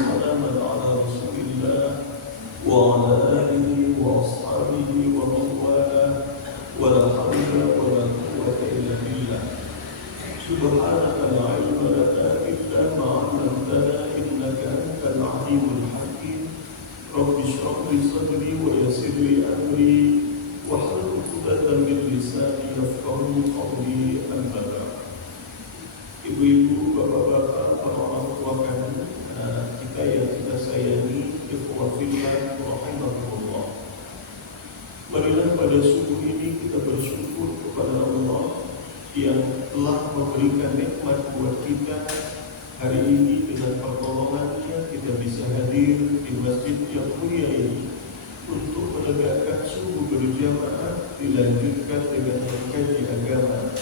والسلام على رسول الله وعلى آله وأصحابه ومن والاه ولا حول ولا قوة إلا بالله سبحانك لا علم لنا إلا ما علمتنا إنك أنت العليم الحكيم رب اشرح لي صدري ويسر لي أمري واحلل عقدة من لساني يفقهوا قولي أما بعد. Ibu-ibu, bapak-bapak, para orang tua kami, kita yang kita sayangi, ikhwah fillah rahimakumullah. Marilah pada subuh ini kita bersyukur kepada Allah yang telah memberikan nikmat buat kita. Hari ini dengan pertolongannya kita bisa hadir di masjid yang mulia ini untuk menegakkan subuh berjamaah, dilanjutkan dengan mengkaji agama.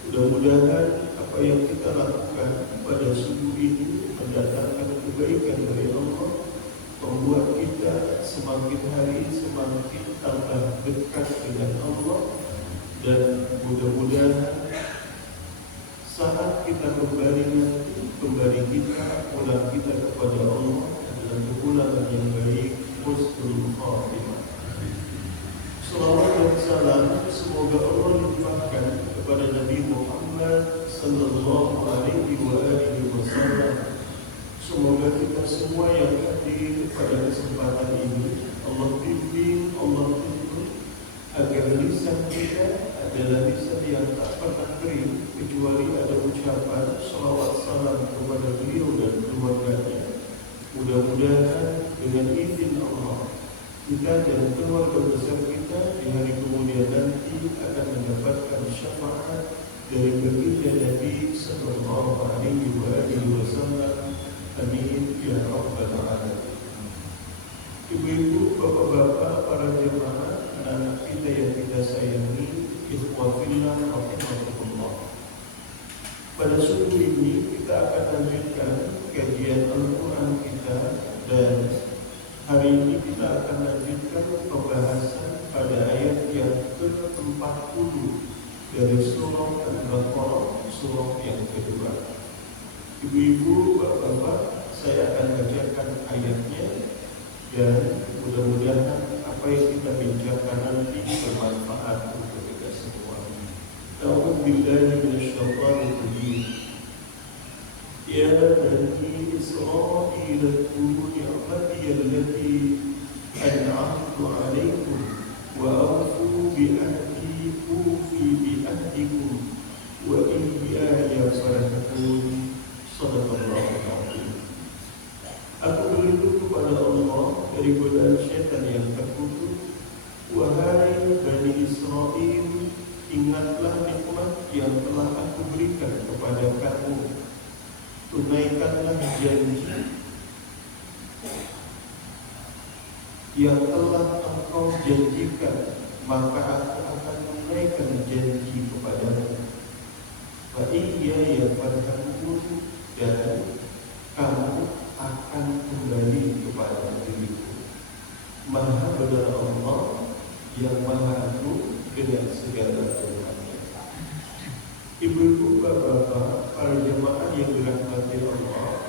Mudah-mudahan apa yang kita lakukan pada subuh ini mendatangkan kebaikan dari Allah, membuat kita semakin hari semakin tambah dekat dengan Allah, dan mudah-mudahan saat kita kembali nanti, kembali kita, pulang kita kepada Allah adalah kepulangan yang baik, husnul khatimah. Salawat dan salam semoga Allah limpahkan kepada Nabi Muhammad sallallahu alaihi wasallam. Semoga kita semua yang hadir pada kesempatan ini Allah bimbing, Allah tuntun agar lisan kita adalah lisan yang tak pernah kering kecuali ada ucapan salawat salam kepada beliau dan keluarganya. Mudah-mudahan dengan izin Allah kita dan keluarga besar kita di hari kemudian nanti akan mendapatkan syafaat dari baginda Nabi sallallahu alaihi wasallam. Amin ya rabbal alamin. Ibu-ibu, bapak-bapak, para jemaah, anak-anak kita yang kita sayangi, ikhwah fillah rahimakumullah. Pada subuh ini kita akan lanjutkan kajian Al-Quran kita, dan hari ini kita akan lanjutkan pembahasan pada ayat yang ke-40 dari surah Al-Baqarah, surah yang kedua. Ibu-ibu, bapak-bapak, saya akan bacakan ayatnya dan mudah-mudahan apa yang kita bincangkan nanti bermanfaat untuk kita semua. A'udzubillahi minasyaitonir rajim. Ya bani Israil اذكروا نعمتي التي أنعمت عليكم وأوفوا بعهدي أوفي بعهدكم وإياي فارهبون. Sadaqallahul azim. Aku berlindung kepada Allah dari godaan syaitan yang terkutuk. Wahai Bani Israel, ingatlah nikmat yang telah aku berikan kepada kamu. Tunaikanlah janji yang telah engkau janjikan, maka aku akan menunaikan janji kepadamu. Wa iyaya farhabun, dan kamu akan kembali kepada diriku. Maha benar Allah yang maha agung dengan segala firman-Nya. Ibu-ibu, bapak-bapak, para jemaah yang dirahmati Allah,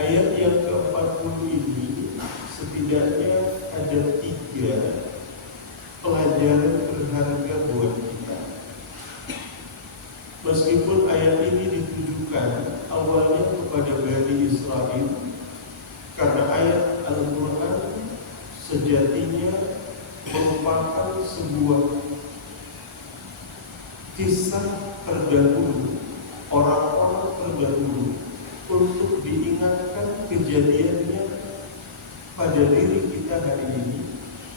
ayat yang ke-40 ini setidaknya ada 3 pelajaran berharga buat kita. Meskipun ayat ini ditujukan awalnya kepada Bani Israel, karena ayat Al-Quran sejatinya merupakan sebuah kisah terdahulu, orang-orang terdahulu, untuk diingatkan kejadiannya pada diri kita hari ini,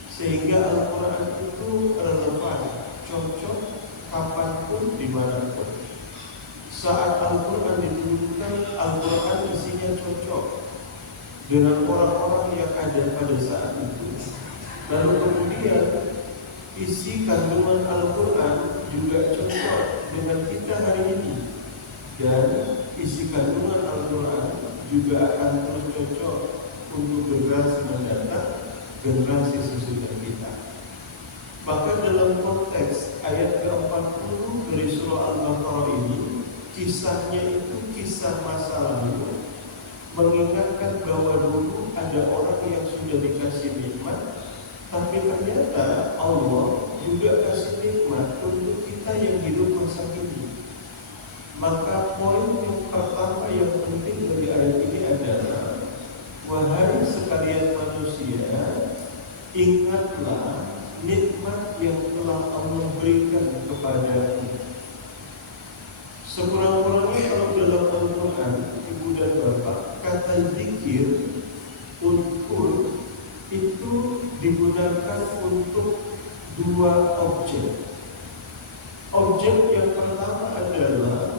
sehingga Al-Quran itu relevan, cocok kapanpun, dimanapun. Saat Al-Quran diturunkan, Al-Quran isinya cocok dengan orang-orang yang ada pada saat itu. Lalu kemudian isi kandungan Al-Quran juga cocok dengan kita hari ini, dan isi kandungan Al-Quran juga akan terus cocok untuk generasi mendatang, generasi sesudah kita. Maka dalam konteks ayat ke-40 dari surah Al-Baqarah ini, kisahnya itu kisah masa lalu, mengingatkan bahwa ada orang yang sudah dikasih nikmat, tapi ternyata Allah juga kasih nikmat untuk kita yang hidup masa kini. Maka poin yang pertama yang penting dari ayat ini adalah, wahai sekalian manusia, ingatlah nikmat yang telah Allah berikan kepadamu. Sekurang-kurangnya kalau dalam Al-Quran, Ibu dan Bapak, kata zikir, uzkur itu digunakan untuk dua objek. Objek yang pertama adalah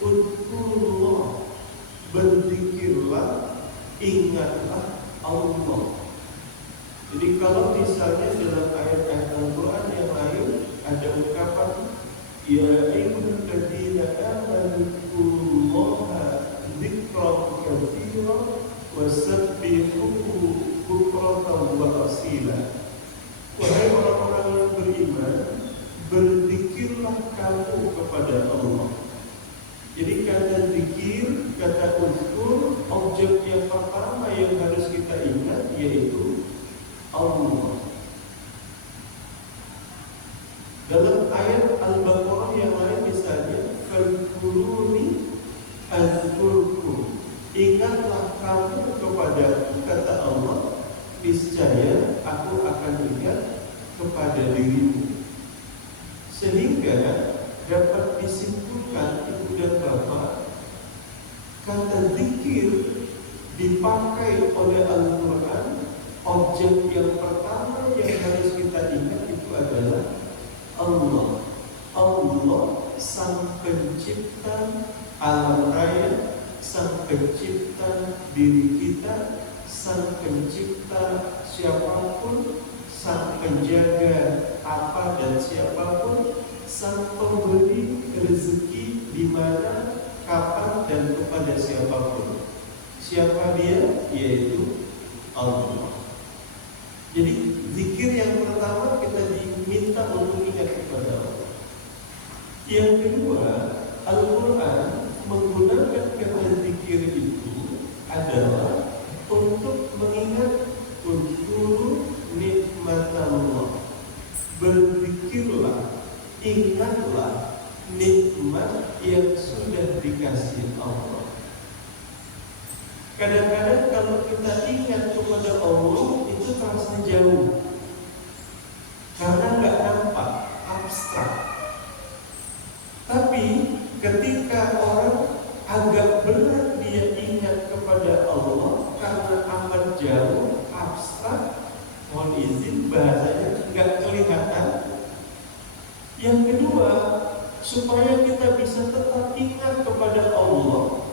uzkurullah, berzikirlah, ingatlah Allah. Jadi kalau misalnya dalam ayat-ayat Al-Quran yang lain ada ungkapan ya ayyuhalladzina amanu dzkurullaha dzikran katsiran wasabbihuhu bukratan wa asila. Wahai orang-orang yang beriman, berzikirlah kamu kepada Allah. Jadi kata zikir, kata uzkur, objek yang pertama yang harus kita ingat yaitu Allah. Dalam ayat Al-Baqarah yang lain misalnya, fadhkuruni azkurkum, ingatlah kamu kepadaku, kata Allah, niscaya aku akan ingat kepada dirimu. Sehingga dapat disimpulkan Ibu dan Bapak, kata zikir dipakai oleh Al-Quran. Objek yang pertama yang harus kita ingat itu adalah Allah. Allah sang pencipta alam raya, sang pencipta diri kita, sang pencipta siapapun, sang penjaga apa dan siapapun, sang pemberi rezeki di mana, kapan dan kepada siapapun. Siapa dia? Yaitu Allah. Jadi zikir yang pertama kita diminta untuk ingat kepada Allah. Yang kedua, Al-Quran menggunakan kata zikir itu adalah untuk mengingat uzkuru nikmatallah. Berzikirlah, ingatlah nikmat yang sudah dikasih Allah. Kadang-kadang kalau kita ingat kepada Allah itu terasa jauh, karena nggak nampak, abstrak. Tapi ketika orang agak berat dia ingat kepada Allah karena amat jauh, abstrak, mohon izin bahasanya nggak kelihatan. Yang kedua, supaya kita bisa tetap ingat kepada Allah,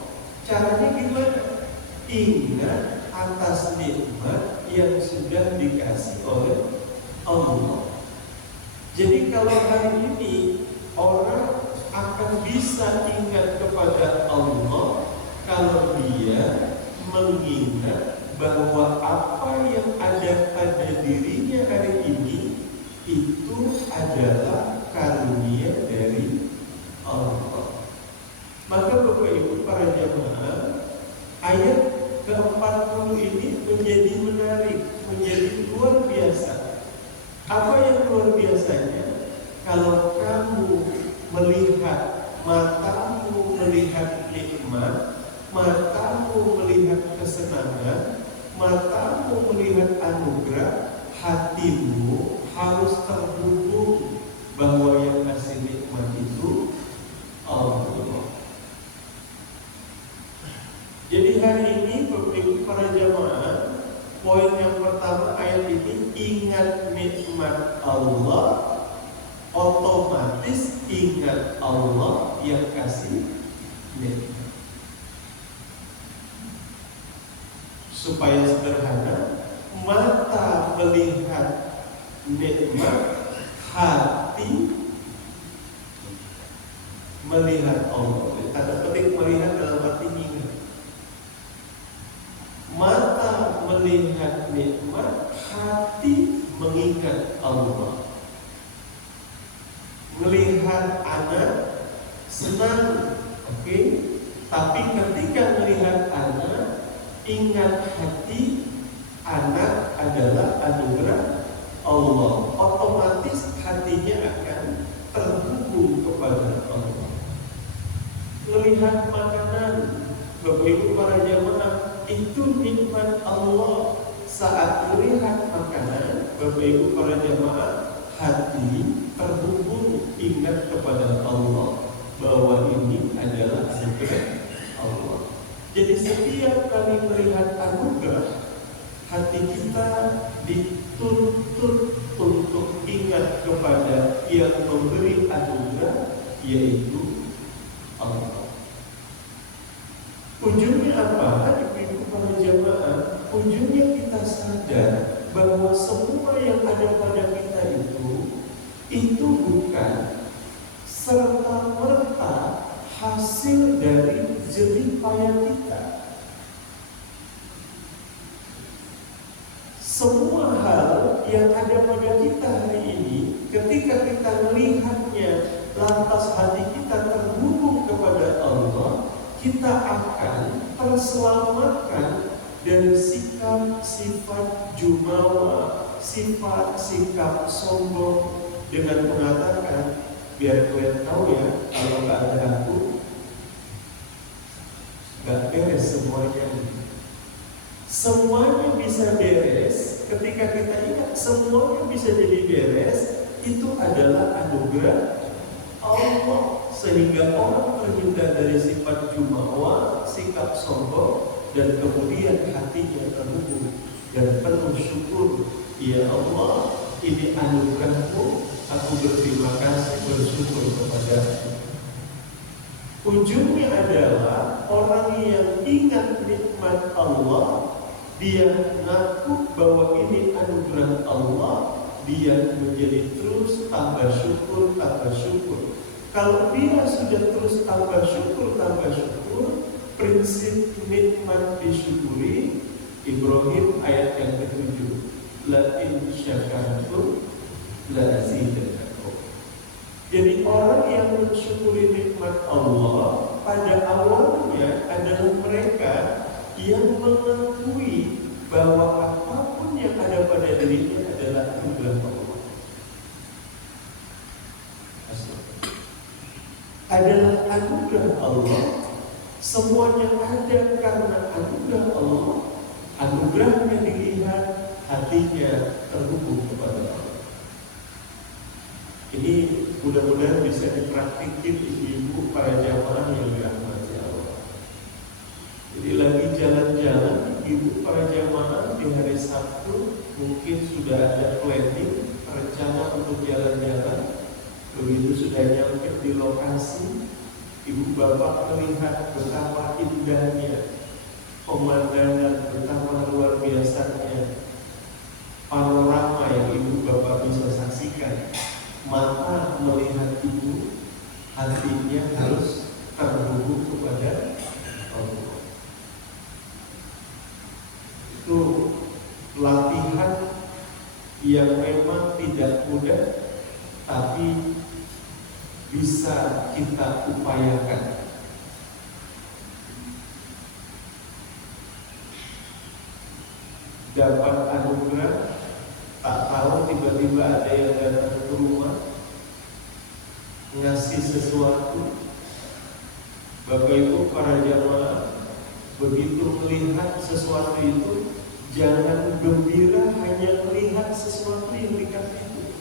caranya gimana? Ingat atas nikmat yang sudah dikasih oleh Allah. Jadi kalau hari ini orang akan bisa ingat kepada Allah kalau dia mengingat bahwa apa yang ada pada dirinya hari ini itu adalah karunia dari Allah. Maka Bapak Ibu para jamaah, ayat ke-40 ini menjadi menarik, menjadi luar biasa. Apa yang luar biasanya? Kalau kamu melihat, matamu melihat nikmat, matamu melihat kesenangan, matamu melihat anugerah, hatimu harus terhubung bahwa yang kasih nikmat itu Allah. Jadi hari ini para jamaah, poin yang pertama ayat ini, ingat nikmat Allah, otomatis ingat Allah yang kasih nikmat. Supaya sederhana, mata melihat nikmat, hati melihat Allah. Tanda petik melihat dalam arti ingat. Mata melihat nikmat, hati mengingat Allah. Melihat anak senang, oke. Tapi ketika melihat anak, ingat hati Ibu para jamaah, itu nikmat Allah. Saat melihat makanan, Bapak Ibu para jamaah, hati terhubung ingat kepada Allah bahwa ini adalah anugerah Allah. Jadi setiap kali melihat anugerah, hati kita dituntut untuk ingat kepada yang memberi anugerah, yaitu Allah. Ujungnya apa? Ibu para jamaah, ujungnya kita sadar bahwa semua yang ada pada kita itu bukan serta-merta hasil dari jerih payah kita. Semua hal yang ada pada kita hari ini, ketika kita melihatnya, lantas hati kita terhubung kepada Allah, kita akan terselamatkan dari sikap-sifat jumawa, sifat-sikap sombong, dengan mengatakan, biar kalian tahu ya, kalau nggak ada aku, nggak beres semuanya. Semuanya bisa beres ketika kita ingat semuanya bisa jadi beres. Itu adalah anugerah Allah, sehingga orang terhindar dari sifat jumawa, sikap sombong, dan kemudian hatinya terhubung dan penuh syukur. Ya Allah, ini anugerah-Mu, aku berterima kasih, bersyukur kepada-Mu. Ujungnya adalah orang yang ingat nikmat Allah, dia mengaku bahwa ini anugerah Allah, dia menjadi terus tambah syukur, tambah syukur. Kalau dia sudah terus tambah syukur, prinsip nikmat disyukuri. Ibrahim ayat yang ke-7, la in syakartum la azidannakum. Jadi orang yang mensyukuri nikmat Allah pada awalnya adalah mereka yang mengakui bahwa apapun yang ada pada dirinya adalah anugerah Allah. Adalah anugerah Allah. Semuanya ada karena anugerah Allah. Anugerahnya dilihat, hatinya terhubung kepada Allah. Ini mudah-mudahan bisa dipraktikin ibu-ibu para jamaah yang dirahmati Allah. Jadi lagi jalan-jalan, ibu para jamaah di hari Sabtu mungkin sudah ada planning, rencana untuk jalan-jalan. Begitu sudah nyampe di lokasi, ibu bapak melihat betapa indahnya pemandangan, betapa luar biasanya panorama yang ibu bapak bisa saksikan. Mata melihat ibu, hatinya harus terhubung kepada Allah. Itu latihan yang memang tidak mudah, tapi bisa kita upayakan. Dapat anugerah, tak tahu tiba-tiba ada yang datang ke rumah ngasih sesuatu. Bapak Ibu para jamaah, begitu melihat sesuatu itu, jangan gembira hanya melihat sesuatu yang dikasih itu,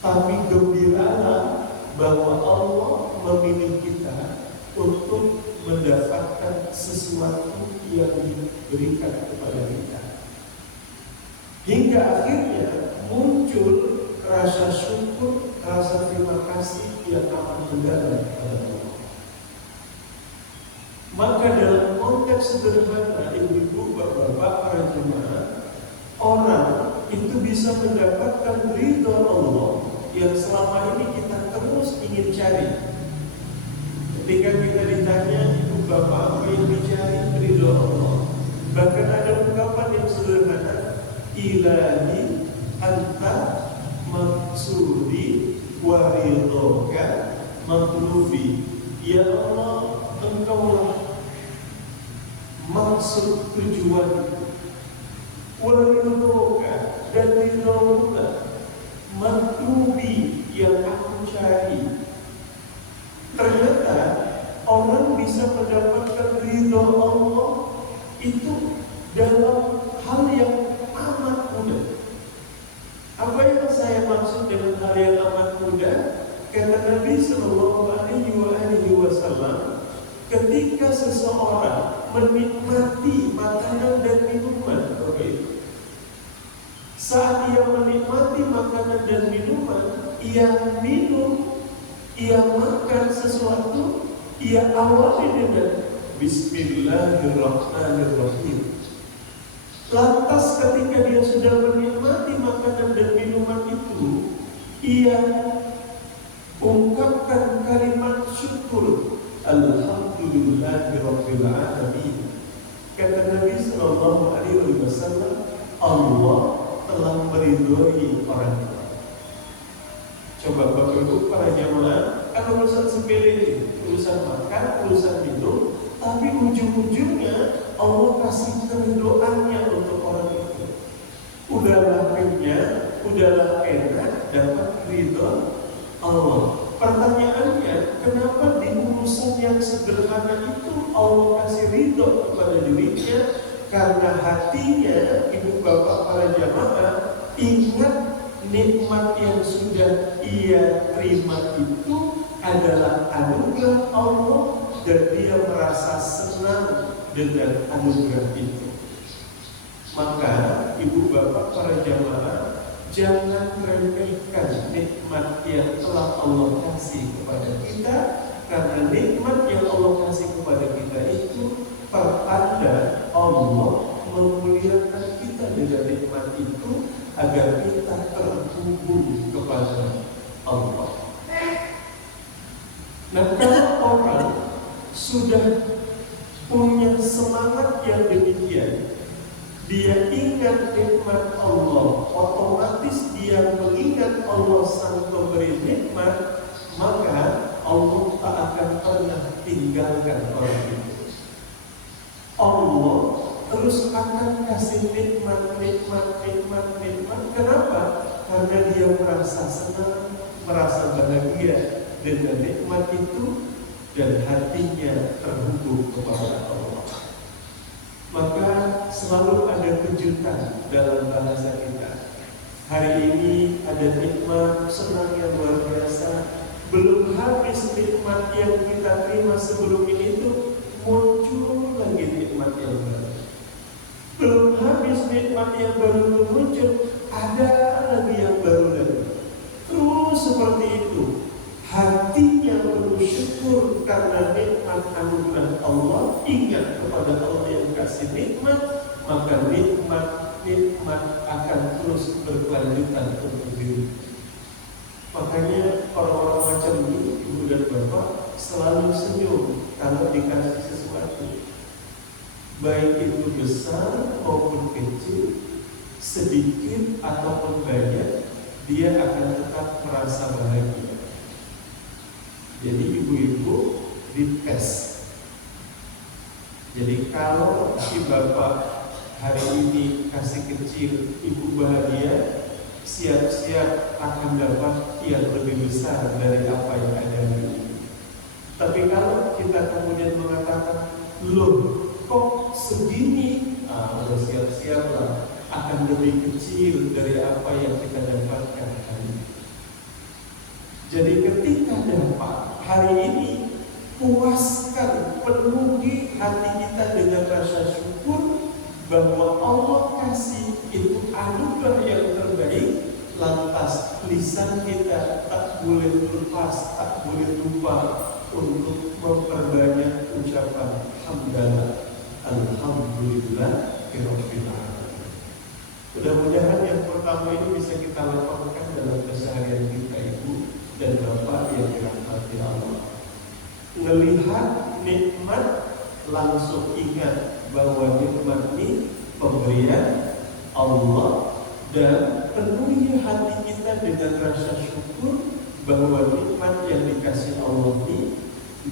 tapi gembiralah bahwa Allah memilih kita untuk mendapatkan sesuatu yang diberikan kepada kita. Hingga akhirnya muncul rasa syukur, rasa terima kasih yang amat mendalam kepada Allah. Maka dalam konteks sederhana, ibu-ibu, bapak-bapak, para jemaah, orang itu bisa mendapatkan ridho Allah yang selama ini kita terus ingin cari. Ketika kita ditanya, ibu bapak, apa yang dicari? Ridho Allah. Bahkan ada ungkapan yang sederhana, ilahi anta maksudi wa ridhoka matlubi. Ya Allah, Engkaulah maksud tujuan, wa ridhoka, dan ridhoka matlubi, yang aku cari. Ternyata orang bisa mendapatkan ridho menikmati makanan dan minuman. Oke. Saat ia menikmati makanan dan minuman, ia minum, ia makan sesuatu, ia awali dengan Bismillahirrahmanirrahim. Lantas ketika dia sudah menikmati makanan dan minuman itu, ia ungkapkan kalimat syukur, Alhamdulillahirabbil alamin. Kata Nabi sallallahu alaihi wasallam, Allah telah meridhoi orang itu. Coba Bapak Ibu para jamaah, kan urusan sepele, urusan makan, urusan minum, tapi ujung-ujungnya Allah kasih keridoannya untuk orang itu. Udahlah kenyang, udahlah enak, dapat ridho Allah. Pertanyaannya, kenapa di urusan yang sederhana itu Allah kasih ridho kepada dirinya? Karena hatinya, ibu bapak para jamaah, ingat nikmat yang sudah ia terima itu adalah anugerah Allah, dan dia merasa senang dengan anugerah itu. Maka ibu bapak para jamaah, jangan remehkan nikmat yang telah Allah kasih kepada kita, karena nikmat yang Allah kasih kepada kita itu pertanda Allah memuliakan kita dengan nikmat itu agar kita terhubung kepada Allah. Nah, kalau orang sudah punya semangat yang demikian, dia ingat nikmat Allah, otomatis dia mengingat Allah sang pemberi nikmat, maka Allah tak akan pernah tinggalkan orang itu. Allah terus akan kasih nikmat. Kenapa? Karena dia merasa senang, merasa bahagia dengan nikmat itu, dan hatinya terhubung kepada Allah. Maka selalu ada kejutan dalam bahasa kita. Hari ini ada nikmat, senang yang luar biasa. Belum habis nikmat yang kita terima sebelum ini itu, muncul lagi nikmat yang baru. Belum habis nikmat yang baru itu muncul, ada lagi yang baru lagi. Terus seperti itu. Hatinya penuh syukur karena nikmat anugerah Allah, ingat kepada Allah yang kasih nikmat, maka nikmat akan terus berkelanjutan untuk diri. Makanya orang-orang macam ini, ibu dan bapak, selalu senyum kalau dikasih sesuatu, baik itu besar maupun kecil, sedikit ataupun banyak, dia akan tetap merasa bahagia. Jadi ibu-ibu dites. Jadi kalau si bapak hari ini kasih kecil, ibu bahagia, siap-siap akan dapat yang lebih besar dari apa yang ada hari ini. Tapi kalau kita kemudian mengatakan, loh kok segini, udah siap-siaplah akan lebih kecil dari apa yang kita dapatkan hari ini. Jadi ketika dapat hari ini, puaskan, penuhi hati kita dengan rasa syukur bahwa Allah kasih itu anugerah yang terbaik. Lantas lisan kita tak boleh lepas, tak boleh lupa untuk memperbanyak ucapan hamdalah, alhamdulillah, rabbil alamin. Mudah-mudahan yang pertama ini bisa kita lakukan dalam keseharian kita, ibu dan bapak yang dirahmati Allah. Melihat nikmat, langsung ingat bahwa nikmat ini pemberian Allah, dan penuhi hati kita dengan rasa syukur bahwa nikmat yang dikasih Allah ini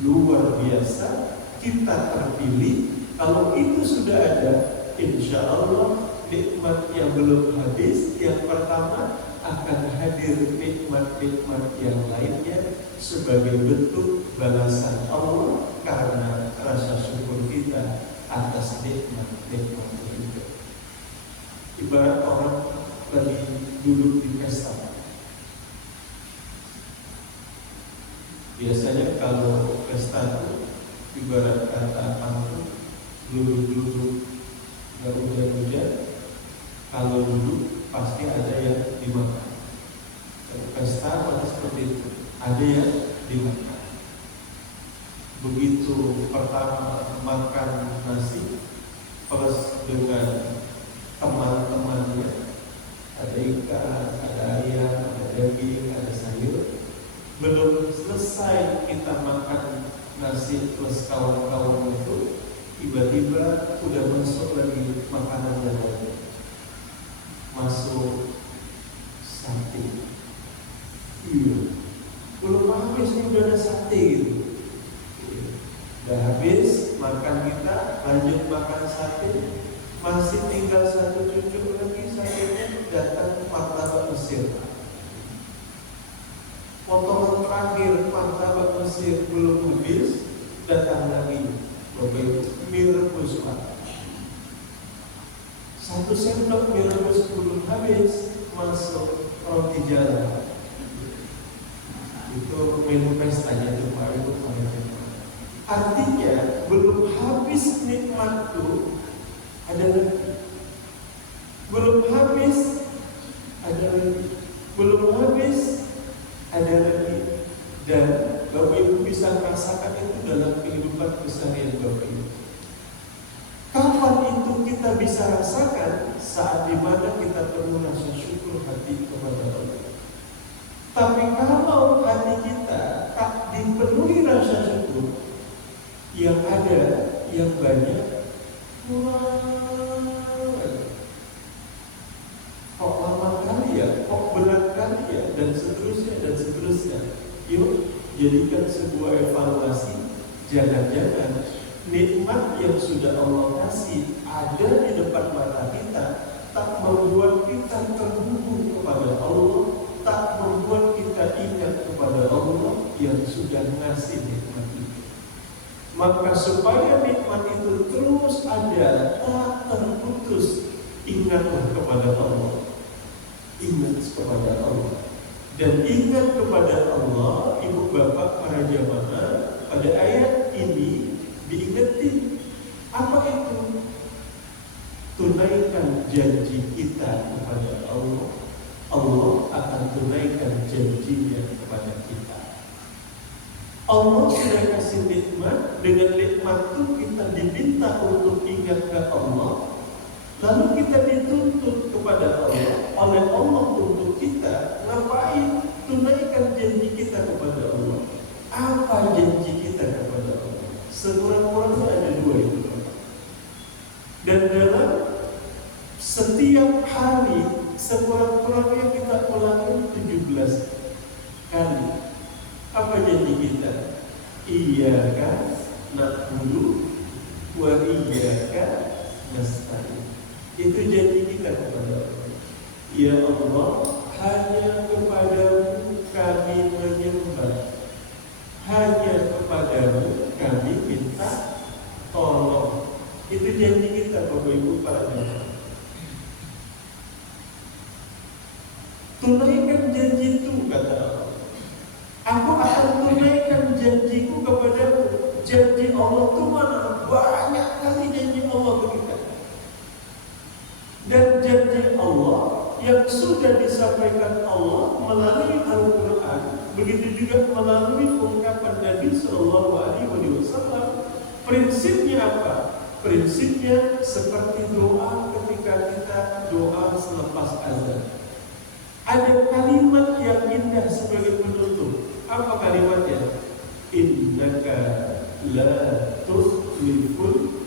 luar biasa, kita terpilih. Kalau itu sudah ada, insya Allah nikmat yang belum habis, yang pertama akan hadir nikmat-nikmat yang lainnya sebagai bentuk balasan Allah karena rasa syukur kita atas nikmat-nikmat itu. Ibarat orang lagi duduk di pesta. Biasanya kalau pesta itu ibarat kata apa, duduk-duduk, nggak hujan-hujan. Kalau duduk pasti ada yang dimakan. Pesta pasti seperti itu, ada yang dimakan. Begitu pertama makan nasi plus dengan teman-temannya, ada ikan, ada ayam, ada daging, ada sayur. Belum selesai kita makan nasi plus kawan-kawan itu, tiba-tiba udah masuk lagi makanan yang lain. Masuk sate. Iya. Belum habis nih udah ada sate gitu. Udah habis makan kita, lanjut makan sate. Masih tinggal satu cucuk lagi, satenya datang martabak Mesir. Potongan terakhir martabak Mesir belum habis, datang lagi Bapak Ibu, mie rebus Pak. Satu sendok mie rebus belum habis, masuk roti jala. Itu menu pestanya itu Pak Ibu. Artinya belum habis nikmat itu ada lagi. Belum habis ada lagi. Belum habis ada lagi. Dan Bapak Ibu bisa merasakan itu dalam kehidupan keseharian Bapak Ibu. Kapan itu kita bisa rasakan? Saat dimana kita perlu rasa syukur hati kepada Allah. Tapi kalau hati kita tak dipenuhi rasa syukur, yang ada, yang banyak, kok lama kali ya, kok berat kali ya, dan seterusnya, dan seterusnya. Yuk, jadikan sebuah evaluasi. Jangan-jangan nikmat yang sudah Allah kasih ada di depan mata kita, tak membuat kita terhubung kepada Allah, tak membuat kita ingat kepada Allah yang sudah ngasih nikmat itu. Maka supaya nikmat itu terus ada, tak terputus, ingatlah kepada Allah. Ingat kepada Allah. Dan ingat kepada Allah, ibu bapak para jamaah, pada ayat ini diingetin. Apa itu? Tunaikan janji kita kepada Allah. Allah akan tunaikan janjinya kepada kita. Allah sudah kasih nikmat, dengan nikmat itu kita diminta untuk ingat ke Allah. Lalu kita dituntut kepada Allah, oleh Allah untuk kita ngapain? Tunaikan janji kita kepada Allah. Apa janji kita kepada Allah? Sekurang-kurangnya ada dua itu. Dan dalam setiap hari sekurang-kurangnya kita ulangi 17 kali. Apa janji kita? Iyyaka na'budu wa iyyaka nasta'in. Itu janji kita kepada Allah. Ya Allah, hanya kepadamu kami menyembah, hanya kepadamu kami minta tolong. Itu janji kita Bapak Ibu para jamaah. Tunaikan janji itu kata Allah. Aku akan tunaikan janjiku kepadamu. Janji Allah itu mana? Banyak kali janji Allah ke kita. Dan janji Allah yang sudah disampaikan Allah melalui Al-Quran, begitu juga melalui ungkapan Nabi Sallallahu Alaihi Wasallam. Prinsipnya apa? Prinsipnya seperti doa ketika kita doa selepas azan. Ada kalimat yang indah sebagai penutup. Apa kalimatnya? Innaka la tukhliful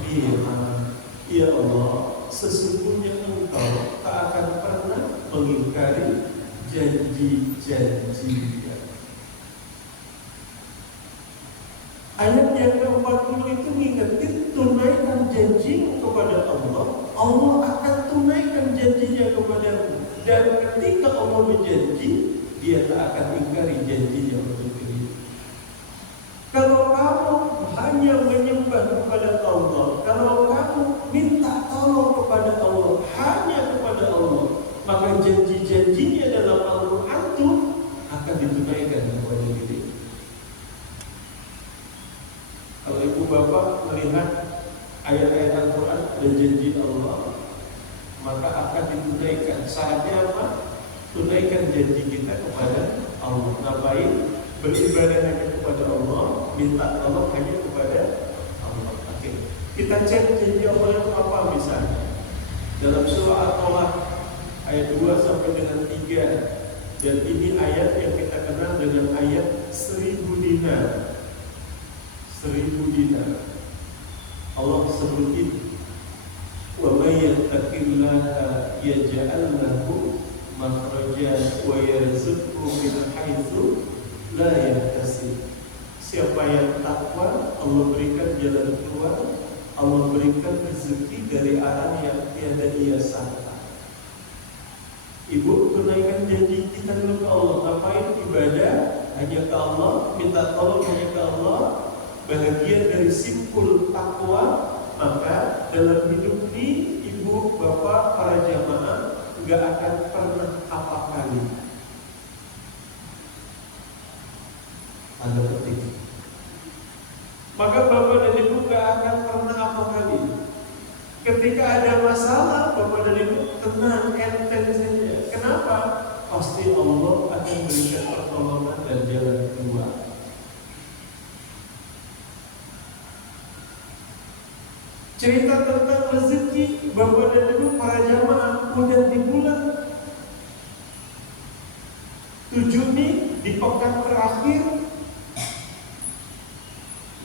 mi'ad. Ya Allah, sesungguhnya Engkau tak akan pernah mengingkari janji-janji-Nya. Ayat yang ke-40 itu mengingatkan tunaikan janji kepada Allah. Allah akan tunaikan janjinya kepadamu. Dan ketika Allah berjanji, Dia tak akan ingkari janjinya untuk diri. Kalau kamu hanya menyembah kepada Allah, kalau kamu minta tolong kepada Allah, hanya kepada Allah, maka janji-janjinya dalam Al-Quran itu akan ditunaikan kepada diri. Kalau ibu bapak melihat ayat-ayat Al-Quran dan janji Allah, maka akan ditunaikan. Saatnya apa? Tunaikan janji kita kepada Allah. Ngapain? Beribadah hanya kepada Allah, minta tolong hanya kepada Allah. Oke. Kita cek janji Allah itu apa misalnya. Dalam surah At-Tolak ayat 2 sampai dengan 3, dan ini ayat yang kita kenal dengan ayat 1000 dinar. 1000 dinar. Allah sebutin, wa may yattaqillaha yaj'al lahu makhrajan wa yarzuqhu min haitsu la yahtasib. Siapa yang takwa, Allah berikan jalan keluar, Allah berikan rezeki dari arah yang tiada ia sangka. Ibu, tunaikan janji kita dulu ke Allah. Ngapain? Ibadah hanya ke Allah, minta tolong hanya ke Allah, bahagia dari simpul takwa. Maka dalam hidup ini, ibu, bapak, para jamaah nggak akan pernah apa kali. Tanda petik. Maka bapak dan ibu nggak akan pernah apa kali. Ketika ada masalah, bapak dan ibu tenang, enteng saja. Kenapa? Pasti Allah akan berikan pertolongan dan jalan keluar. Cerita tentang rezeki, bapak dan ibu para jamaah, udah di bulan 7 nih, di pekan terakhir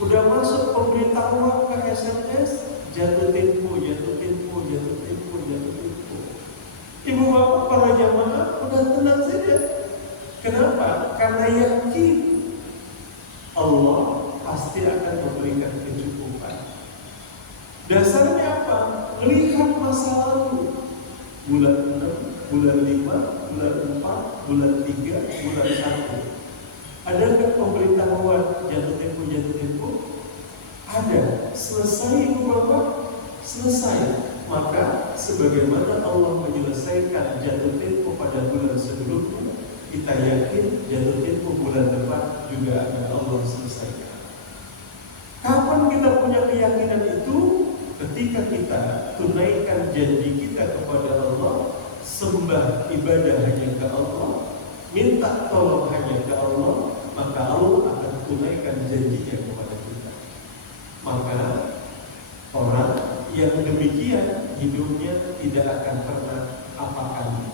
udah masuk pemberitahuan ke SMS, jatuh tempo. Ibu bapak para jamaah udah tenang saja. Kenapa? Karena yakin Allah pasti akan memberikan kecukupan. Dasarnya apa? Melihat masa lalu. Bulan 6, bulan 5, bulan 4, bulan 3, bulan 1. Adakah pemberitahuan jatuh tempo? Ada. Selesai ibu bapak? Selesai. Maka sebagaimana Allah menyelesaikan jatuh tempo pada bulan sebelumnya, kita yakin jatuh tempo bulan depan juga akan Allah selesaikan. Kapan kita punya keyakinan itu? Ketika kita tunaikan janji kita kepada Allah, sembah ibadah hanya ke Allah, minta tolong hanya ke Allah, maka Allah akan tunaikan janjinya kepada kita. Maka orang yang demikian hidupnya tidak akan pernah apa kali.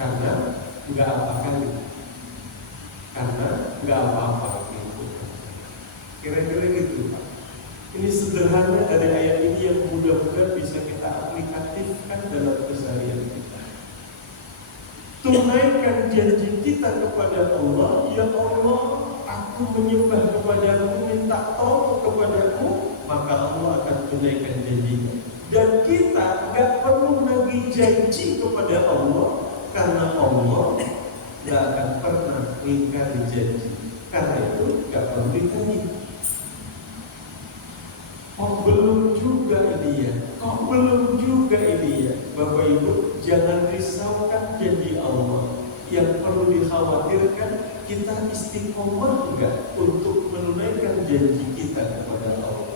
Karena nggak apa kali. Karena nggak apa-apa gitu. Kira-kira gitu Pak. Ini sederhana dari ayat ini yang mudah-mudahan bisa kita aplikatifkan dalam keseharian kita. Tunaikan janji kita kepada Allah. Ya Allah, aku menyembah kepadamu, minta tolong kepadamu, maka Allah akan tunaikan janjinya. Dan kita gak perlu nagih janji kepada Allah, karena Allah gak akan pernah ingkari janji. Karena itu gak perlu ditagih. Kok belum juga ini ya? Bapak Ibu, jangan risaukan janji Allah. Yang perlu dikhawatirkan, kita istiqomah enggak untuk menunaikan janji kita kepada Allah.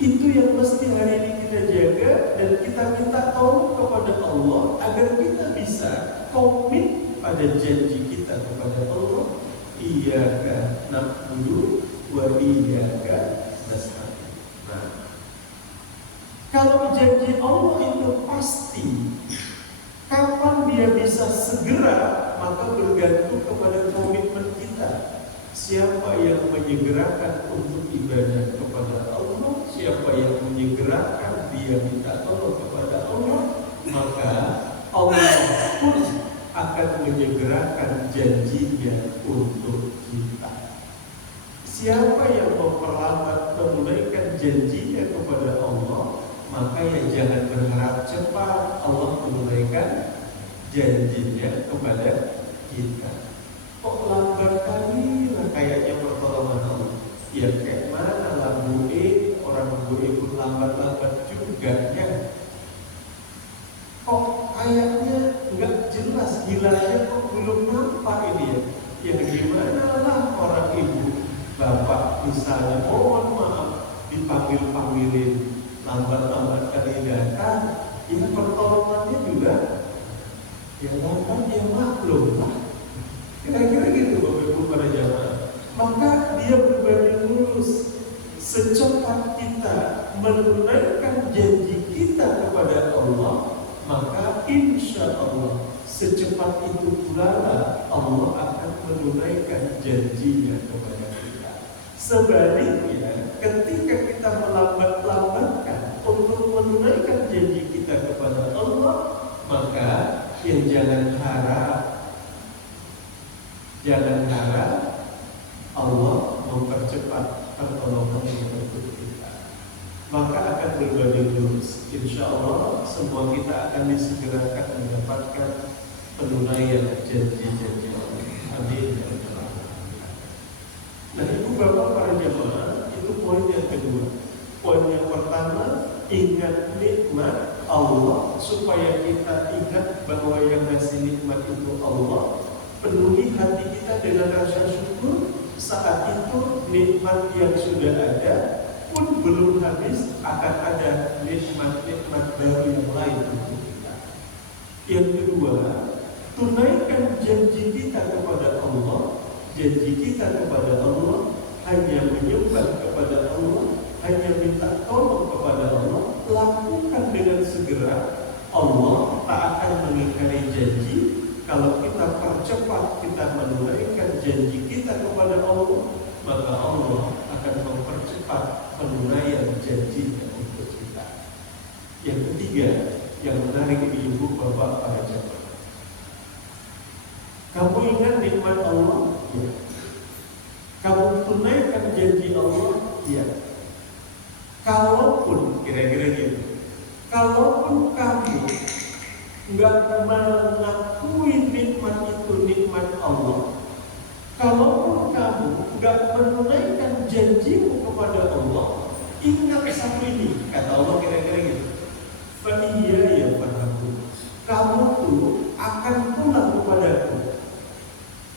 Itu yang mesti hari ini kita jaga, dan kita minta tolong kepada Allah agar kita bisa komit pada janji kita kepada Allah. Iyyaka na'budu wa iyyaka nasta'in. Nah, kalau janji Allah itu pasti, kapan dia bisa segera, maka bergantung kepada komitmen kita. Siapa yang menyegerakan untuk ibadah kepada Allah, siapa yang menyegerakan dia minta tolong kepada Allah, maka Allah pun akan menyegerakan janjinya untuk kita. Siapa yang memperlambat menunaikan janjinya kepada Allah, maka ya jangan berharap cepat Allah menunaikan janjinya kepada kita. Kok lambat kali lah kayaknya pertolongan Allah. Ya kayak mana lah orang Bu pun lambat-lambat juga ya. Kok kayaknya nggak jelas, hilangnya kok belum nampak ini ya. Ya gimana lah orang ibu bapak misalnya, mohon maaf lambat-lambat kali datang, ya pertolongannya juga yang datang dia maklum lah. Kira-kira gitu Bapak Ibu para jamaah. Maka dia berbanding lurus. Secepat kita menunaikan janji kita kepada Allah, maka insya Allah secepat itu pula Allah akan menunaikan janjinya kepada kita. Sebaliknya, ketika kita melambat-lambatkan untuk menunaikan janji kita kepada Allah, maka yang jangan harap Allah mempercepat pertolongan untuk kita. Maka akan berbanding lurus. Insya Allah semua kita akan disegerakan mendapatkan penunaian janji-janji Allah. Amin. Nah, Ibu Bapak para jemaah, itu poin yang kedua. Poin yang pertama, ingat nikmat Allah, supaya kita ingat bahwa yang ngasih nikmat itu Allah. Penuhi hati kita dengan rasa syukur. Saat itu nikmat yang sudah ada pun belum habis, akan ada nikmat-nikmat baru yang lain untuk kita. Yang kedua, tunaikan janji kita kepada Allah. Janji kita kepada Allah hanya menyembah kepada Allah, hanya minta tolong kepada Allah, lakukan dengan segera. Allah tak akan mengingkari janji. Kalau kita percepat kita menunaikan janji kita kepada Allah, maka Allah akan mempercepat penunaian janjinya untuk kita. Yang ketiga, yang menarik Ibu Bapak para jemaah, kamu ingat nikmat Allah? Ya. Kamu tunaikan janji Allah? Ya. Kalaupun kira-kira gitu, kalaupun kamu nggak mengakui nikmat itu nikmat Allah, kalaupun kamu nggak menunaikan janjimu kepada Allah, ingat satu ini, kata Allah kira-kira gitu. Fa'iyya ya fa'aku, kamu tuh akan pulang kepadaku.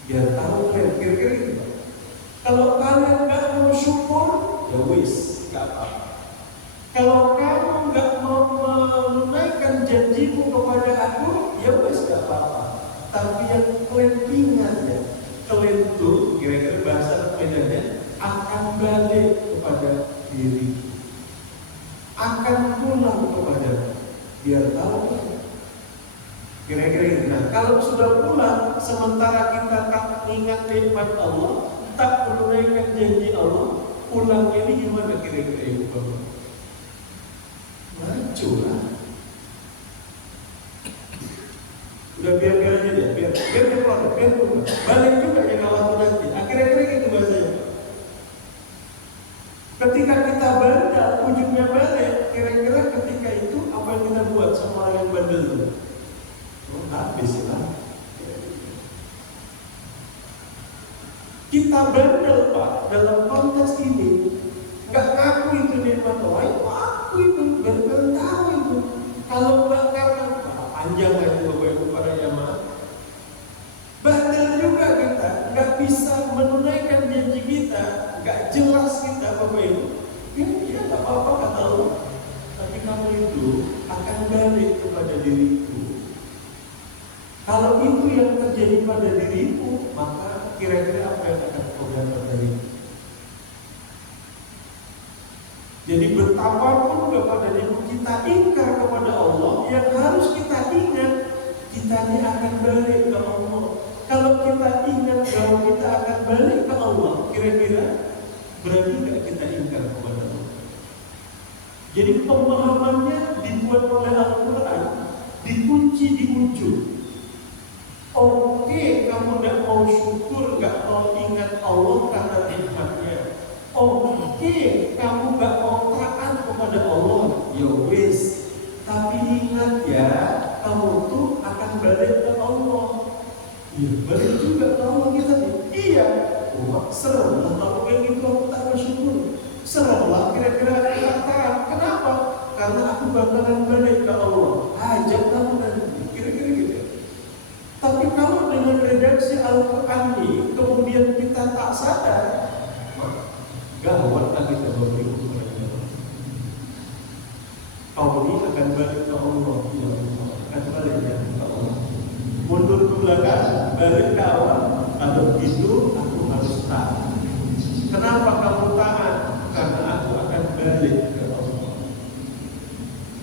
Biar tahu kira-kira gitu. Kalau kalian nggak mau syukur, ya wis, nggak apa-apa. Kalau kamu nggak mau menunaikan janjimu kepada aku, ya wis nggak apa-apa. Tapi yang kalian ingat ya, kalian tuh kira-kira bahasa bedanya akan balik kepada diri, akan pulang kepada, biar tahu. Kira-kira gitu. Nah, kalau sudah pulang, sementara kita tak ingat nikmat Allah, tak menunaikan janji Allah, pulang ini gimana kira-kira Ibu Bapak? Maju lah. Udah biar aja deh, biar pulang, balik juga yang waktu nanti. Akhirnya gitu bahasanya. Ketika kita bandel, ujungnya balik. Kira-kira ketika itu apa yang kita buat sama orang yang bandel itu? Oh, habis lah. Kita bandel Pak dalam konteks ini. Nggak ngaku itu nikmat Allah, aku itu biar kalian tahu itu. Kalau nggak ngaku, panjang lah itu Bapak Ibu para jamaah. Bandel juga kita, nggak bisa menunaikan janji kita, nggak jelas kita Bapak Ibu. Ya nggak apa-apa kata Allah. Tapi kamu itu akan balik kepada diriku. Kalau itu yang terjadi pada dirimu, maka kira-kira apa yang akan kau dapat dariku? Jadi betapapun kepada diri kita ingkar kepada Allah, yang harus kita ingat, kita ini akan balik ke Allah. Kalau kita ingat bahwa kita akan balik ke Allah, kira-kira berani nggak kita ingkar kepada Allah? Jadi pemahamannya dibuat oleh Al-Quran, dikunci di ujung. Oke, kamu nggak mau syukur, nggak mau ingat Allah karena nikmatnya. Oke, kamu nggak mau taat kepada Allah, ya wis. Tapi ingat ya, kamu tuh akan balik ke Allah. Ya, balik juga ke Allah kita nih. Iya, serem lah kalau kayak gitu aku tak bersyukur. Serem lah kira-kira aku taat. Kenapa? Karena aku bakalan balik ke Allah. Hajat kamu nanti, kira-kira gitu. Tapi kalau dengan redaksi Al-Quran ini kemudian kita tak sadar, gawat lagi kita berpikir. Kau ini akan balik ke Allah, ya Allah, akan balik ke Allah. Mundur ke belakang, balik ke awal. Kalau gitu aku harus taat. Kenapa kamu taat? Karena aku akan balik ke Allah.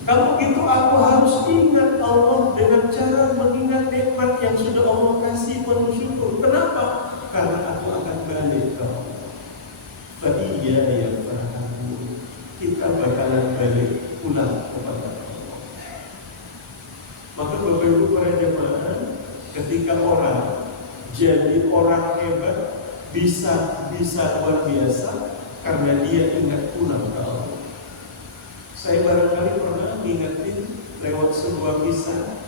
Kalau gitu aku harus ingat Allah dengan cara mengingat nikmat yang sudah Allah kasih, penuh syukur. Kenapa? Karena aku akan balik ke Allah. Iya ya kita bakalan balik pulang kepada Allah. Maka Bapak Ibu para jemaah, ketika orang jadi orang hebat, bisa luar biasa karena dia ingat pulang ke Allah. Saya barangkali pernah mengingatin lewat sebuah kisah.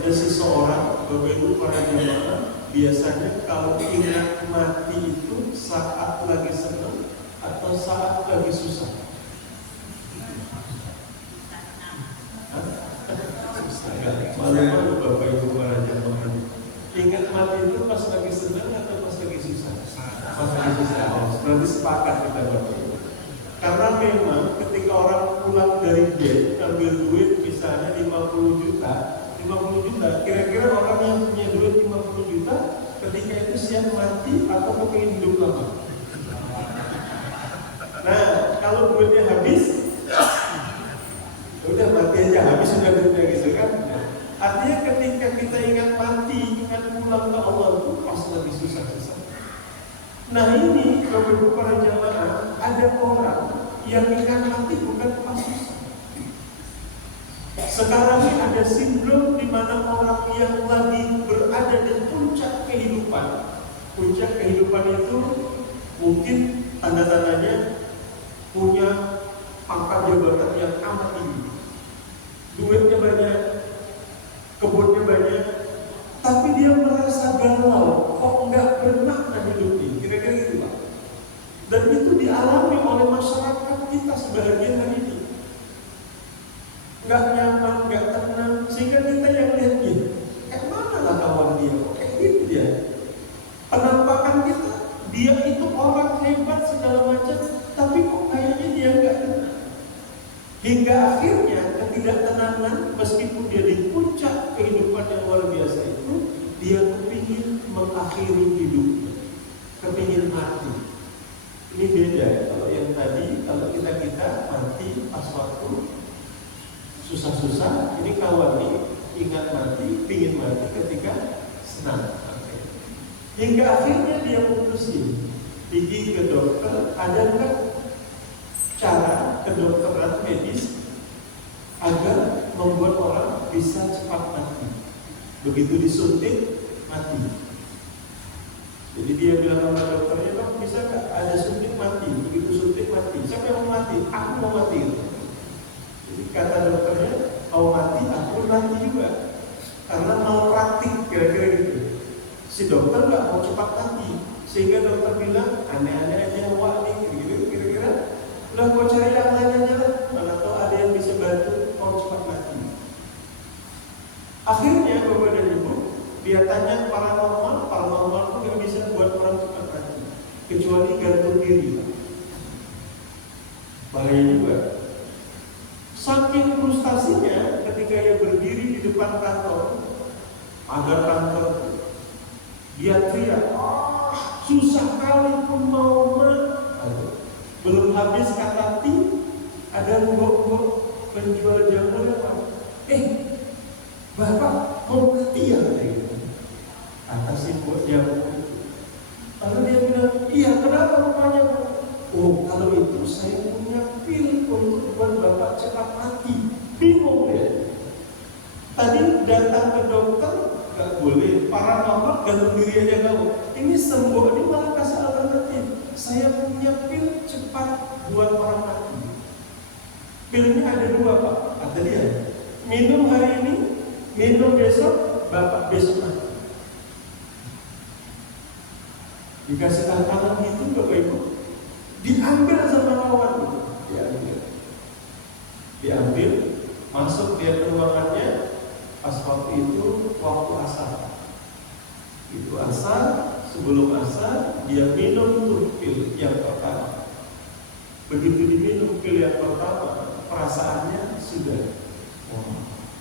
Ada seseorang, Bapak Ibu para jemaah, biasanya kalau ingat mati itu saat lagi senang atau saat lagi susah. Malu-malu Bapak Ibu para jemaah. Ingat mati itu pas lagi senang atau pas lagi susah? Pas lagi susah. Berarti sepakat kita Bapak Ibu. Karena memang ketika orang pulang dari jet ambil duit misalnya 50 juta, kira-kira orang yang punya duit 50 juta ketika itu siap mati atau kepingin hidup lama? Nah, kalau duitnya habis, udah mati aja, habis sudah duitnya gitu kan. Artinya ketika kita ingat mati, ingat pulang ke Allah itu pas lagi susah-susah. Nah ini Bapak Ibu para jamaah, ada orang yang ingat mati bukan pas susah. Sekarang ini ada sindrom di mana orang yang lagi berada di puncak kehidupan. Puncak kehidupan itu mungkin tanda-tandanya punya pangkat jabatan yang amat tinggi, duitnya banyak, kebunnya banyak, tapi dia merasa galau, kok nggak bermakna hidupnya, kira-kira gitu Pak. Dan itu dialami oleh masyarakat kita sebagian hari ini. Nggak nyaman, nggak tenang, sehingga kita yang lihat dia, kayak mana lah kawan dia, kok kayak gitu dia. Penampakan kita, dia itu orang hebat segala macam, tapi kok kayaknya dia nggak tenang. Hingga akhirnya ketidaktenangan, meskipun dia di puncak kehidupan yang luar biasa itu, dia kepingin mengakhiri hidupnya, kepingin mati. Ini beda kalau yang tadi, kalau kita mati pas waktu susah-susah, ini kawan nih ingat mati, pingin mati ketika senang. Hingga akhirnya dia putusin, pergi ke dokter, ada nggak cara kedokteran medis agar membuat orang bisa cepat mati. Begitu disuntik, mati. Jadi dia bilang sama dokternya, dok bisa nggak ada suntik mati? Begitu suntik mati. Siapa yang mau mati? Aku mau mati. Jadi kata dokternya, mau mati, aku mati juga. Karena mau praktik, kira-kira gitu. Si dokter nggak mau cepat mati, sehingga dokter bilang aneh-aneh aja, wah nih, kira-kira. Udah gue cari yang lain aja lah, mana tahu ada yang bisa bantu mau cepat mati. Akhirnya Bapak dan Ibu, dia tanya paranormal itu nggak bisa buat orang cepat mati, kecuali gantung diri. Bahaya juga. Saking frustasinya ketika dia berdiri di depan kantor, ada kantor, dia teriak, susah kali pun mau mati. Belum habis kata ti, ada mbok-mbok penjual jamu lewat. Bapak mau mati ya? Kata si mbok jamu. Lalu dia bilang, iya kenapa rupanya? Oh kalau itu saya punya pil untuk buat bapak cepat mati. Bingung ya. Tadi datang ke dokter nggak boleh, paranormal gantung diri aja kamu. Ini sembuh, ini malah kasih alternatif. Saya punya pil cepat buat orang mati. Pilnya ada 2 Pak, kata dia. Minum hari ini, minum besok, bapak besok mati. Dikasih tantangan gitu Bapak Ibu, diambil sama kawan itu, diambil, masuk dia ke ruangannya. Pas waktu itu waktu asar. Itu asar, sebelum asar dia minum tuh pil yang pertama. Begitu diminum pil yang pertama, perasaannya sudah,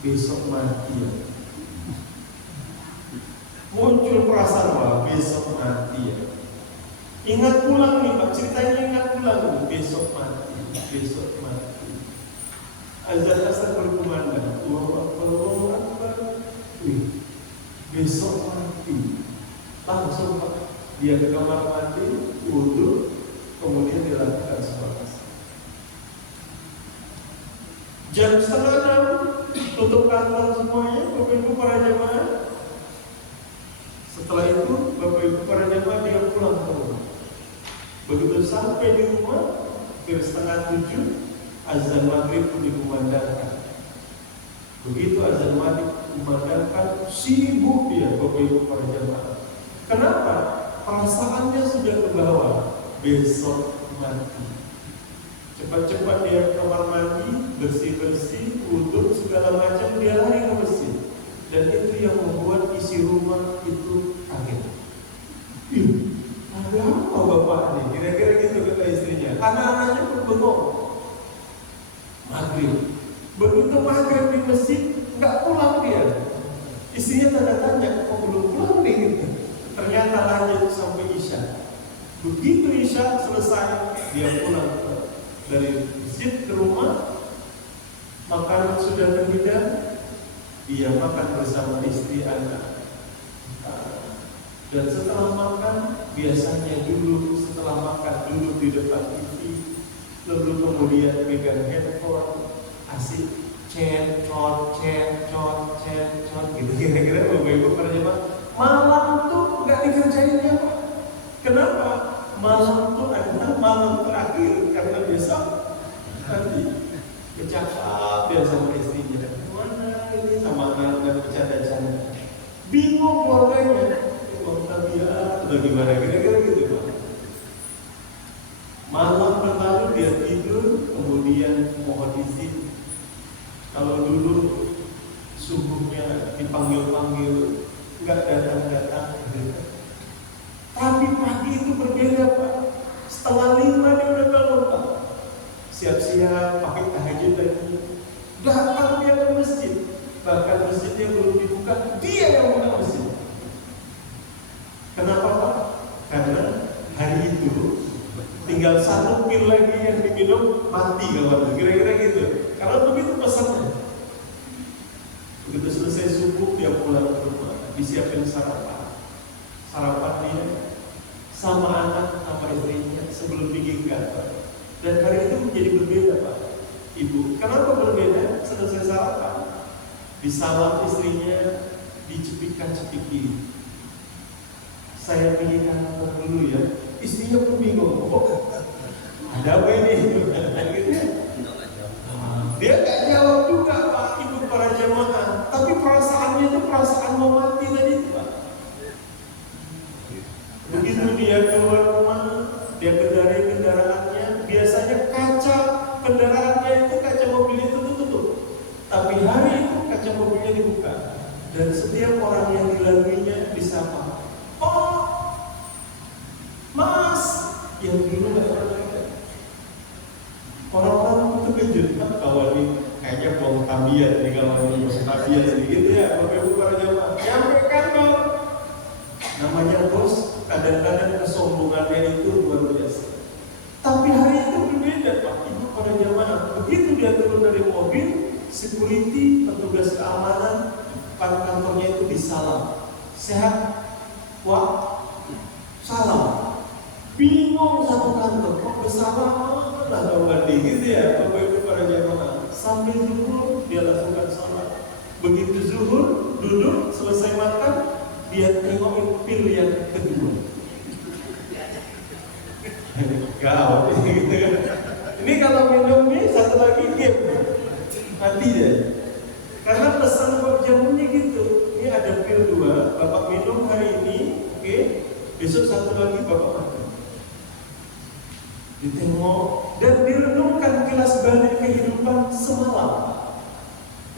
besok mati ya. Muncul perasaan, besok mati ya. Ingat pulang nih Pak, ceritanya ingat pulang nih, besok mati, besok mati. Azan asar berkumandang, Allahu Akbar, besok mati. Langsung Pak, dia ke kamar mandi, wudhu, kemudian dilakukan sholat. Jam 5:30 tutup kantor semuanya, Bapak Ibu para jemaah. Setelah itu Bapak Ibu para jemaah dia pulang ke rumah. Begitu sampai di rumah, kira 6:30 azan maghrib pun dikumandangkan. Begitu azan maghrib dikumandangkan, sibuk dia Bapak Ibu para jemaah. Kenapa? Perasaannya sudah ke bawah, besok mati. Cepat-cepat dia ke kamar mandi, bersih-bersih, wudhu, segala macam, dia lari ke masjid. Dan itu yang membuat isi rumah itu kaget. Ada apa bapak ini? Kira-kira gitu kata istrinya. Anak-anaknya pun bengong. Maghrib. Begitu maghrib di masjid, nggak pulang dia. Istrinya tanda tanya, kok belum pulang nih? Gitu. Ternyata lanjut sampai Isya. Begitu Isya selesai, dia pulang dari masjid ke rumah, makanan sudah terhidang, dia makan bersama istri anak. Dan setelah makan, biasanya dulu setelah makan duduk di depan TV, lalu kemudian pegang handphone, asik chat, gitu kira-kira Bapak Ibu para jemaah. Malam tuh nggak dikerjainnya Pak. Kenapa? Malam itu adalah malam terakhir, karena besok nanti bercakap dia sama istrinya, mana ini sama anak-anak bercanda-canda, bingung keluarganya, tabiat bagaimana kira-kira gitu Pak. Malam berlalu dia tidur, kemudian mohon izin, kalau dulu subuhnya dipanggil-panggil nggak datang-datang gitu. Tapi pagi itu berbeda Pak. 4:30 dia udah bangun Pak. Siap-siap pakai tahajud lagi. Datang dia ke masjid. Bahkan masjidnya belum dibuka, dia yang buka masjid. Kenapa Pak? Karena hari itu tinggal 1 pil lagi yang diminum mati kawan. Kira-kira gitu. Karena begitu pesannya. Begitu selesai subuh dia pulang ke rumah, disiapin sarapan. Sarapan dia sama anak, sama istrinya sebelum pergi kantor. Dan hari itu menjadi berbeda Pak Ibu. Kenapa berbeda? Selesai sarapan, disalam istrinya, dicepikkan-cepiki. Saya pergi kantor dulu ya. Istrinya pun bingung. Ada apa ini? Dia gak jawab juga Pak Ibu para jemaah. Tapi perasaannya itu perasaan mau mati tadi Pak. Begitu dia keluar rumah, dia kendarai kendaraannya, biasanya kaca kendaraannya itu, kaca mobilnya itu tutup. Tapi hari itu kaca mobilnya dibuka. Dan setiap orang yang dilaluinya disapa, "Oh, Mas," yang dulu gak pernah ada. Orang-orang itu kejut, kawan ini kayaknya bong tabiat nih, kawan ini bong tabiat gitu ya. Bapak Ibu para jemaah, sampai kantor. Namanya bos, kadang-kadang kesombongannya itu luar biasa. Tapi hari itu berbeda Pak Ibu para jemaah. Begitu dia turun dari mobil, security, petugas keamanan depan kantornya itu disalam. Sehat? Wah, salam. Bingung satu kantor, kok bersalaman lah kawan gitu ya Bapak Ibu para jemaah. Sambil zuhur dia lakukan salat. Begitu zuhur, duduk, selesai makan, dia tengok pil yang kedua. Gawat gitu kan. Ini kalau minum nih satu lagi game, mati deh. Karena pesan buat jamunya gitu. Ini ada pil 2, Bapak minum hari ini, oke? Besok satu lagi Bapak makan. Ditengok dan direnungkan kilas balik kehidupan semalam.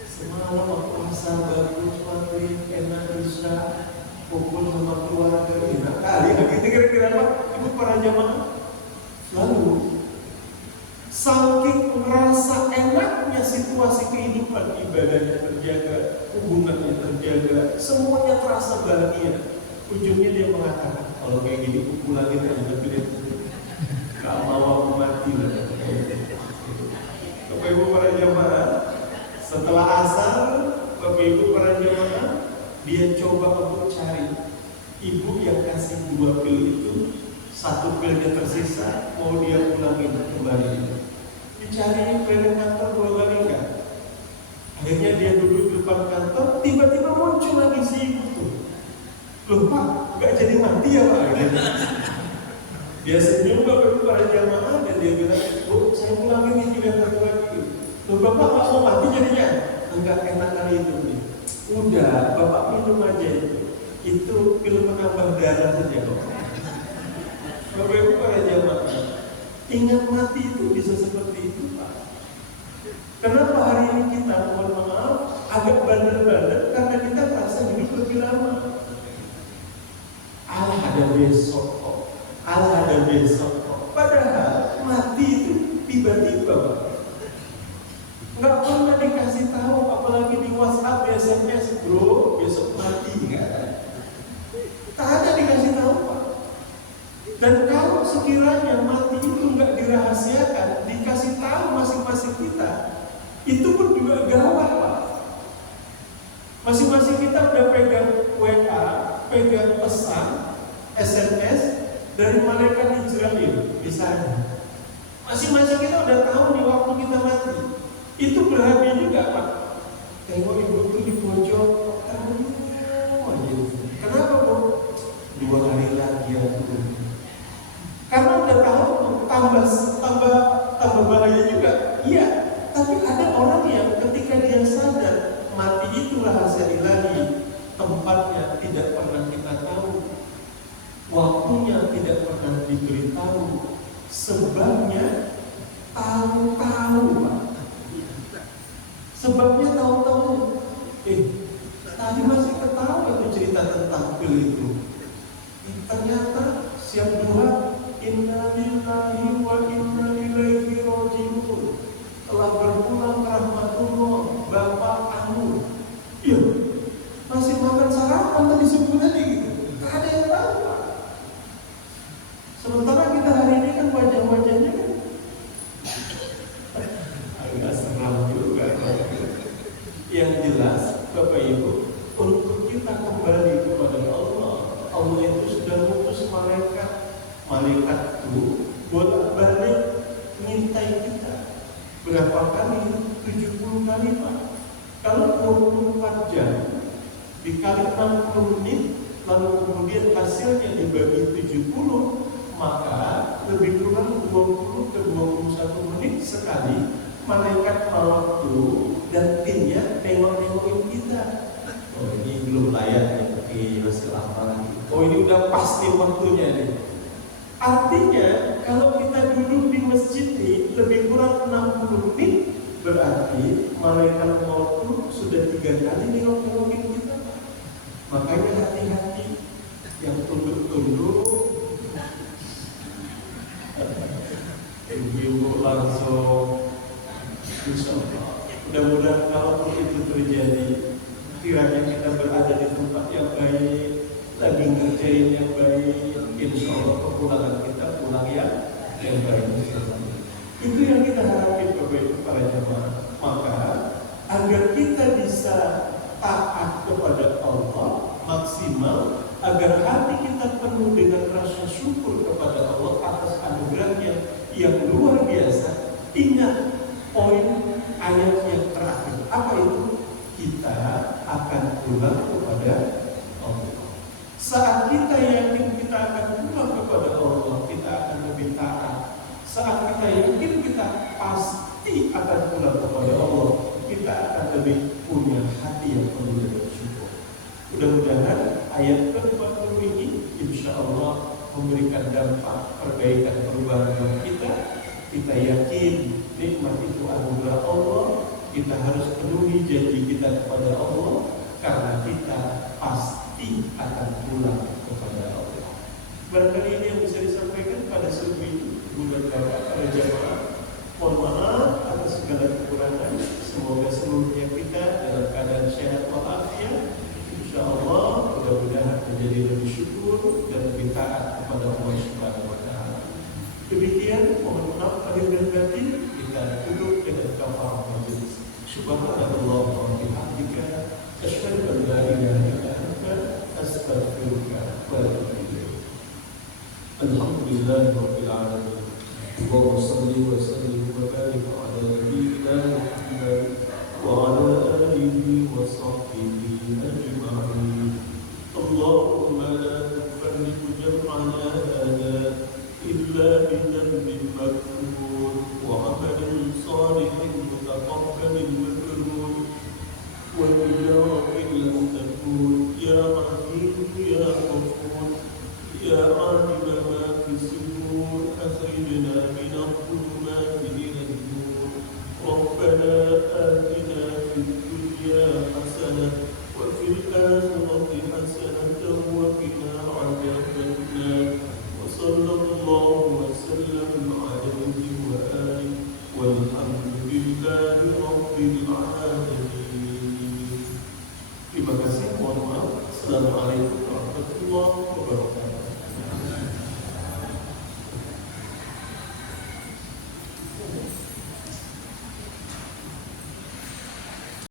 Semalam waktu asar bagus, maghrib, enak, isya, kumpul sama keluarga, enak kali. Gitu kira-kira Pak Ibu para jemaah. Lalu saking merasa enaknya situasi kehidupan, ibadahnya terjaga, hubungannya terjaga, semuanya terasa bahagia. Ujungnya dia mengatakan, kalau kayak gini aku pulangin aja, tapi dia gak mau aku mati lah. Bapak Ibu para jamaah, setelah asar, Bapak Ibu para jamaah, dia coba untuk cari ibu yang kasih 2 pil itu, 1 pilnya tersisa, mau dia pulangin kembali. Dicari keliling kantor 2 kali enggak. Akhirnya dia duduk di depan kantor, tiba-tiba muncul lagi si ibu tuh. Loh Pak, enggak jadi mati ya Pak? Dia senyum Bapak Ibu para jamaah dan dia bilang, Bu, saya pulangin nih 3 hari lagi. Loh Bapak nggak mau mati jadinya? Enggak, enak kali itu nih. Udah, Bapak minum aja itu. Itu pil penambah darah saja kok. Bapak Ibu para jamaah, ingat mati itu bisa seperti itu Pak. Kenapa hari ini kita, mohon maaf, agak bandel-bandel karena kita merasa hidup lebih lama. Allah ada besok kok. Allah ada besok kok. Padahal mati itu tiba-tiba Pak. Nggak pernah dikasih tahu, apalagi di WhatsApp, SMS, bro, besok mati, nggak ada. Tak ada dikasih tahu Pak. Dan kalau sekiranya mati itu nggak dirahasiakan, dikasih tahu masing-masing kita, itu pun juga gawat Pak. Masing-masing kita udah pegang WA, pegang pesan, SMS dari malaikat Israel di sana. Masing-masing kita udah tahu nih waktu kita mati. Itu berhati juga Pak. Tengok ibu itu di pojok, kenapa Bu? 2 hari lagi ya Bu. Karena udah tahu tambah bahaya juga. Iya, tapi ada orang yang ketika dia sadar mati itu rahasia ilahi, tempatnya tidak pernah kita tahu, waktunya tidak pernah diberitahu, sebabnya tahu-tahu Pak. Sebabnya tahu-tahu. Tadi masih ketawa itu cerita tentang pil itu. Ternyata siang duha, inna lillahi wa inna ilaihi raji'un, telah berpulang rahmatullah Bapak Anu. Iya, masih makan sarapan tadi subuh tadi gitu. Gak ada yang tahu Pak. Sementara kita hari ini kan wajah-wajahnya kan agak seram juga. Yang jelas Bapak Ibu, untuk kita kembali kepada Allah, Allah itu sudah mengutus malaikat itu bolak-balik ngintai kita. Berapa kali? 70 kali Pak. Kalau 24 jam dikali 60 menit, lalu kemudian hasilnya dibagi 70, maka lebih kurang 20 ke 21 menit sekali malaikat maut itu dan timnya nengok-nengokin kita. Oh ini belum layak nih, oke masih lama lagi. Oh ini udah pasti waktunya nih. Artinya kalau kita duduk di masjid nih lebih kurang 60 menit, berarti malaikat maut itu sudah 3 kali nengok-nengokin kita. Makanya hati-hati yang tunduk-tunduk. Ibu-ibu langsung, insyaallah. Mudah-mudahan kalau itu terjadi, kiranya kita berada di tempat yang baik, lagi ngerjain yang baik, insyaallah kepulangan kita pulang yang baik. Itu yang kita harapkan Bapak para jemaah. Maka agar kita bisa taat kepada Allah maksimal, agar hati kita penuh dengan rasa syukur kepada Allah atas anugerahnya yang luar biasa. Ingat poin ayat yang terakhir. Apa itu? Kita akan pulang kepada Allah. Saat kita yakin kita akan pulang kepada Allah, kita akan lebih taat. Saat kita yakin kita pasti akan pulang kepada Allah, kita akan lebih punya hati yang penuh dengan syukur. Mudah-mudahan ayat ke-40 ini insya Allah memberikan dampak perbaikan perubahan dalam kita. Kita yakin nikmat itu anugerah Allah. Kita harus penuhi janji kita kepada Allah, karena kita pasti akan pulang kepada Allah. Barangkali ini yang bisa disampaikan pada subuh ini. Bulan Bapak para jamaah, mohon maaf atas segala والحمد لله رب العالمين.